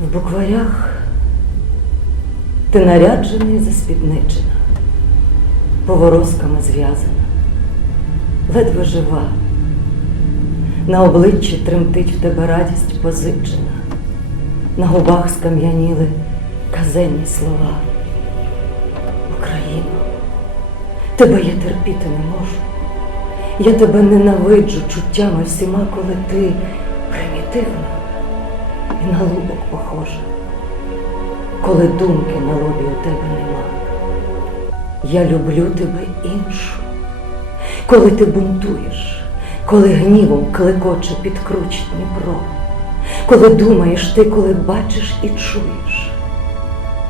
В букварях ти наряджений заспідничена, поворозками зв'язана, ледве жива. На обличчі тремтить в тебе радість позичена, на губах скам'яніли казенні слова. Україно, тебе я терпіти не можу. Я тебе ненавиджу чуттями всіма, коли ти примітивна і на лубок похожа, коли думки на лобі у тебе нема. Я люблю тебе іншу, коли ти бунтуєш, коли гнівом клекоче підкруч Дніпро, коли думаєш ти, коли бачиш і чуєш,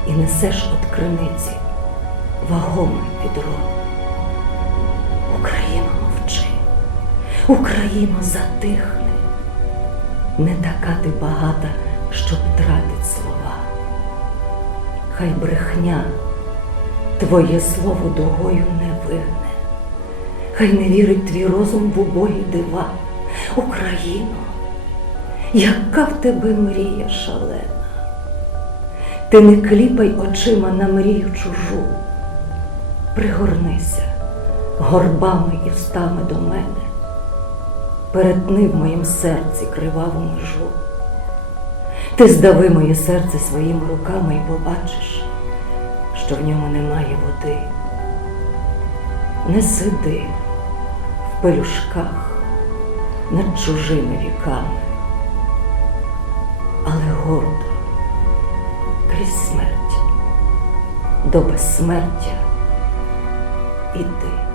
і несеш от криниці вагоме відро. Україно, мовчи, Україно, затихни. Не така ти багата, щоб тратить слова. Хай брехня твоє слово дугою не вигне, хай не вірить твій розум в убої дива. Україно, яка в тебе мрія шалена. Ти не кліпай очима на мрію чужу, пригорнися горбами і встами до мене, перетни в моїм серці криваву межу. Ти здави моє серце своїми руками і побачиш, що в ньому немає води. Не сиди в пелюшках над чужими віками, але гордо крізь смерть до безсмертя іди.